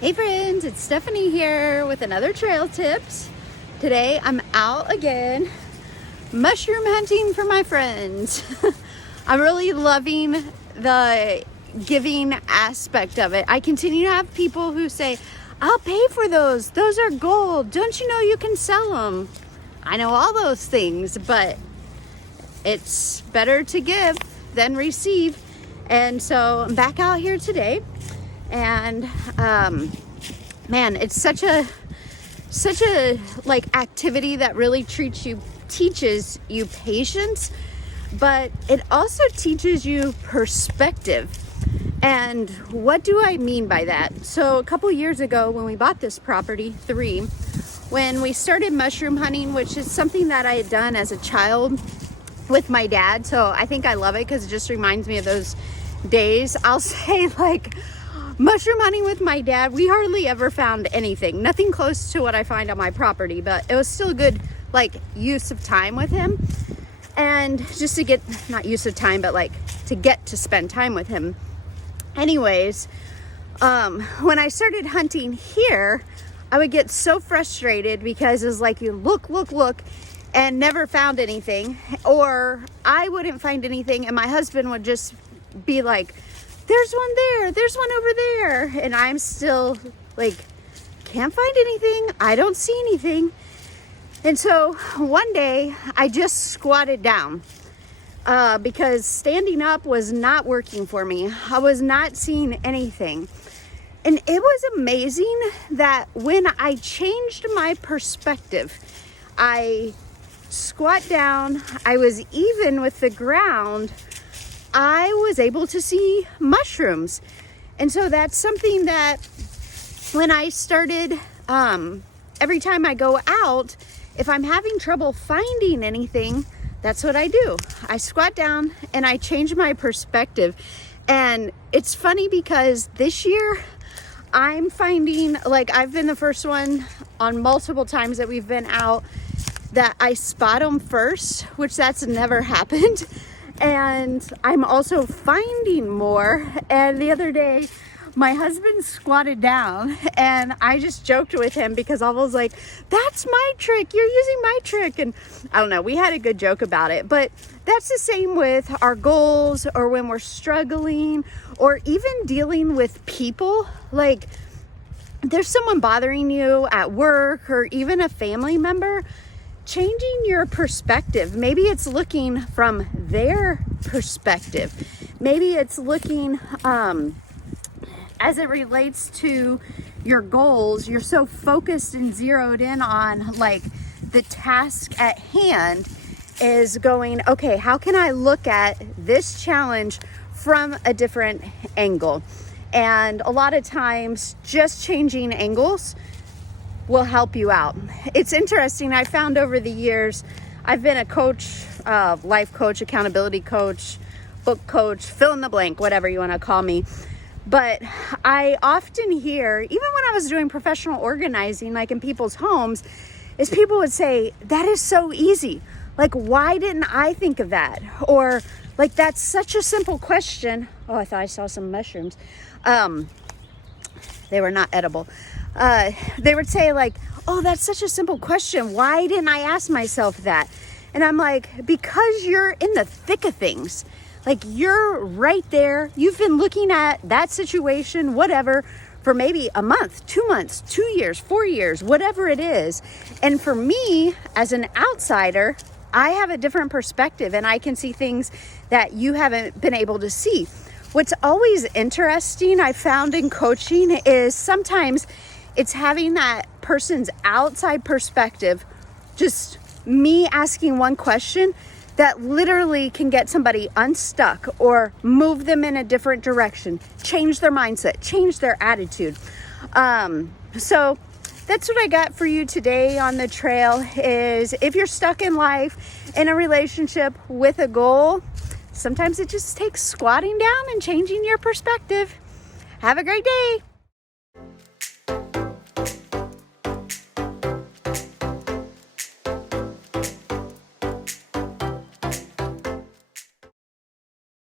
Hey friends, it's Stephanie here with another trail tips. Today I'm out again mushroom hunting for my friends. I'm really loving the giving aspect of it. I continue to have people who say, I'll pay for those. Those are gold. Don't you know you can sell them? I know all those things, but it's better to give than receive. And so I'm back out here today. And man, it's such a like activity that really teaches you patience, but it also teaches you perspective. And what do I mean by that? So a couple years ago when we bought this property, when we started mushroom hunting, which is something that I had done as a child with my dad, so I think I love it because it just reminds me of those days. I'll say, like, mushroom hunting with my dad, we hardly ever found anything. Nothing close to what I find on my property, but it was still good, like, use of time with him. And just to get, not use of time, but like to get to spend time with him. Anyways, when I started hunting here, I would get so frustrated because it was like you look, and never found anything. Or I wouldn't find anything and my husband would just be like, there's one there, there's one over there. And I'm still like, can't find anything. I don't see anything. And so one day I just squatted down because standing up was not working for me. I was not seeing anything. And it was amazing that when I changed my perspective, I squat down, I was even with the ground, I was able to see mushrooms. And so that's something that when I started, every time I go out, if I'm having trouble finding anything, that's what I do. I squat down and I change my perspective. And it's funny because this year I'm finding, like, I've been the first one on multiple times that we've been out that I spot them first, which that's never happened. And I'm also finding more. And the other day, my husband squatted down and I just joked with him because I was like, that's my trick. You're using my trick. And I don't know, we had a good joke about it. But that's the same with our goals or when we're struggling or even dealing with people. Like, there's someone bothering you at work or even a family member. Changing your perspective. Maybe it's looking from their perspective. Maybe it's looking as it relates to your goals. You're so focused and zeroed in on, like, the task at hand is going, okay, how can I look at this challenge from a different angle? And a lot of times just changing angles will help you out. It's interesting. I found over the years, I've been a coach, life coach, accountability coach, book coach, fill in the blank, whatever you want to call me. But I often hear, even when I was doing professional organizing, like in people's homes, is people would say, that is so easy. Like, why didn't I think of that? Or like, that's such a simple question. Oh, I thought I saw some mushrooms. They were not edible. They would say, like, oh, that's such a simple question. Why didn't I ask myself that? And I'm like, because you're in the thick of things. Like, you're right there. You've been looking at that situation, whatever, for maybe a month, 2 months, 2 years, 4 years, whatever it is. And for me, as an outsider, I have a different perspective and I can see things that you haven't been able to see. What's always interesting, I found in coaching, is sometimes it's having that person's outside perspective, just me asking one question that literally can get somebody unstuck or move them in a different direction, change their mindset, change their attitude. So that's what I got for you today on the trail is if you're stuck in life, in a relationship with a goal, sometimes it just takes squatting down and changing your perspective. Have a great day.